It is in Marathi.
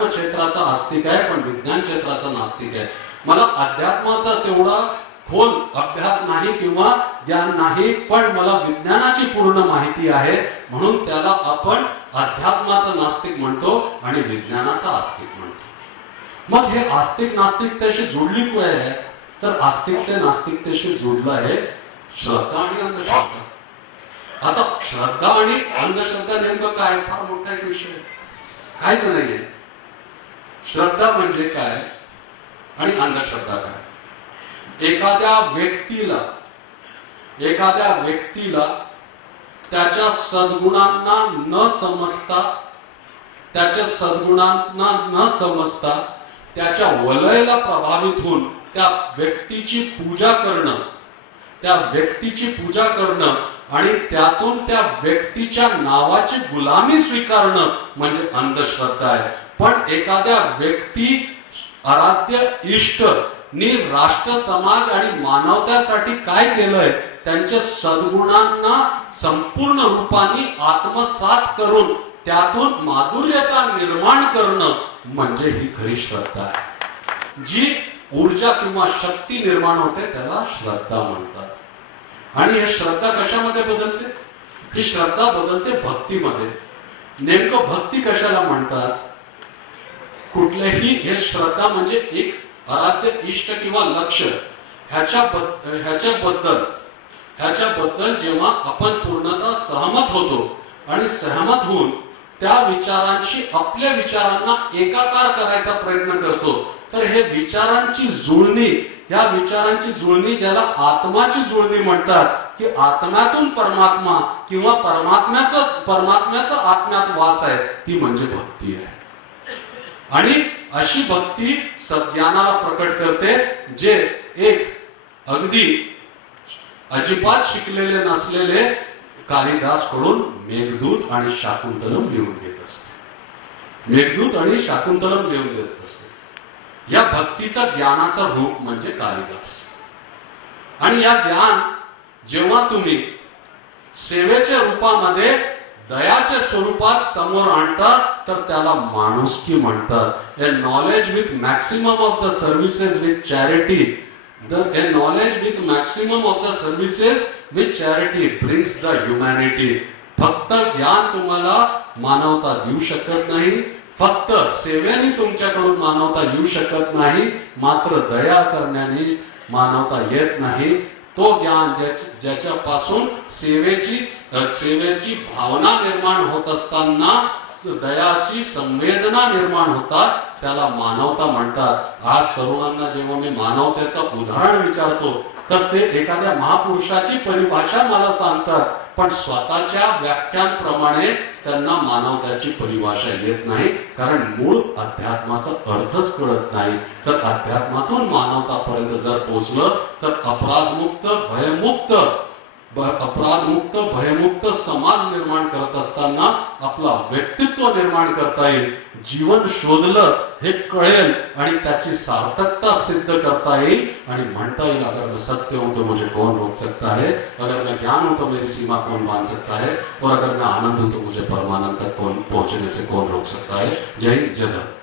क्षेत्राचा आस्तिक आहे, पण विज्ञान क्षेत्राचा नास्तिक आहे. मला अध्यात्माचा तेवढा खोल अभ्यास नाही किंवा ज्ञान नाही, पण मला विज्ञानाची पूर्ण माहिती आहे, म्हणून त्याला आपण अध्यात्माचा नास्तिक म्हणतो आणि विज्ञानाचा आस्तिक म्हणतो. मग हे आस्तिक नास्तिकतेशी जोडली काय आहे? तर आस्तिक ते नास्तिकतेशी जोडलं आहे श्रद्धा आणि अंधश्रद्धा. आता श्रद्धा आणि अंधश्रद्धा नेमकं काय? फार मोठा एक विषय, काहीच नाहीये. श्रद्धा म्हणजे काय आणि अंधश्रद्धा काय? एखाद्या व्यक्तीला त्याच्या सद्गुणांना न समजता त्याच्या वलयाला प्रभावित होऊन त्या व्यक्तीची पूजा करणं आणि त्यातून त्या व्यक्तीच्या नावाची गुलामी स्वीकारणं म्हणजे अंधश्रद्धा आहे. पण एखाद्या व्यक्ती आराध्य इष्ट नी राष्ट्र समाज आणि मानवतेसाठी काय केलंय, त्यांच्या सद्गुणांना संपूर्ण रूपाने आत्मसात करून त्यातून माधुर्यता निर्माण करणं म्हणजे ही खरी श्रद्धा आहे. जी ऊर्जा किंवा शक्ती निर्माण होते त्याला श्रद्धा म्हणतात. आणि हे श्रद्धा कशामध्ये बदलते? ही श्रद्धा बदलते भक्तीमध्ये. नेमकं भक्ती कशाला म्हणतात? कुठलेही हे श्रद्धा म्हणजे एक आराध्य इष्ट किंवा लक्ष्य ह्याच्याबद्दल जेव्हा आपण पूर्णतः सहमत होतो आणि सहमत होऊन त्या विचारांशी आपल्या विचारांना एकाकार करायचा प्रयत्न करतो, तर हे विचारांची जुळणी, या विचारांची जुळणी ज्याला आत्माची जुळणी म्हणतात, की आत्म्यातून परमात्मा किंवा परमात्म्याचा आत्म्यात वास आहे, ती म्हणजे भक्ती आहे. आणि अशी भक्ती सज्ञानाला प्रकट करते, जे एक अगदी अजिबात शिकलेले नसलेले कालिदास कडून मेघदूत आणि शाकुंतलम लिहून घेत असते. या भक्तीचा ज्ञानाचा रूप म्हणजे कालिदास. आणि या ज्ञान जेव्हा तुम्ही सेवेच्या रूपामध्ये दयाच्या स्वरूपात समोर आणतात, तर त्याला माणुसकी म्हणतात. ए knowledge with maximum of the services with charity, brings the humanity. फक्त ज्ञान तुम्हाला मानवता देऊ शकत नाही, फक्त सेवेने तुमच्याकडून मानवता येऊ शकत नाही, मात्र दया करण्याने मानवता येत नाही. तो ज्ञान ज्याच्यापासून सेवेची भावना निर्माण होत असताना दयाची संवेदना निर्माण होतात, त्याला मानवता म्हणतात. आज तरुणांना जेव्हा मी मानवतेचं उदाहरण विचारतो, तर ते एखाद्या महापुरुषाची परिभाषा मला सांगतात, पण स्वतःच्या व्याख्यांप्रमाणे त्यांना मानवतेची परिभाषा येत नाही, कारण मूळ अध्यात्माचा अर्थच कळत नाही. तर अध्यात्मातून मानवतापर्यंत जर पोहोचलं, तर भयमुक्त समाज निर्माण करत असताना आपला व्यक्तित्व निर्माण करता येईल. जीवन शोधलं हे कळेल आणि त्याची सार्थकता सिद्ध करता येईल आणि म्हणता येईल, अगर मैं सत्य हूं तो मुझे कौन रोक सकता है, अगर मैं ज्ञान हूं तो मेरी सीमा कौन बांध सकता है, और अगर मैं आनंद हूं तो मुझे परमानंद तक पहुंचने से कौन रोक सकता है. जय हिंद, जय भारत.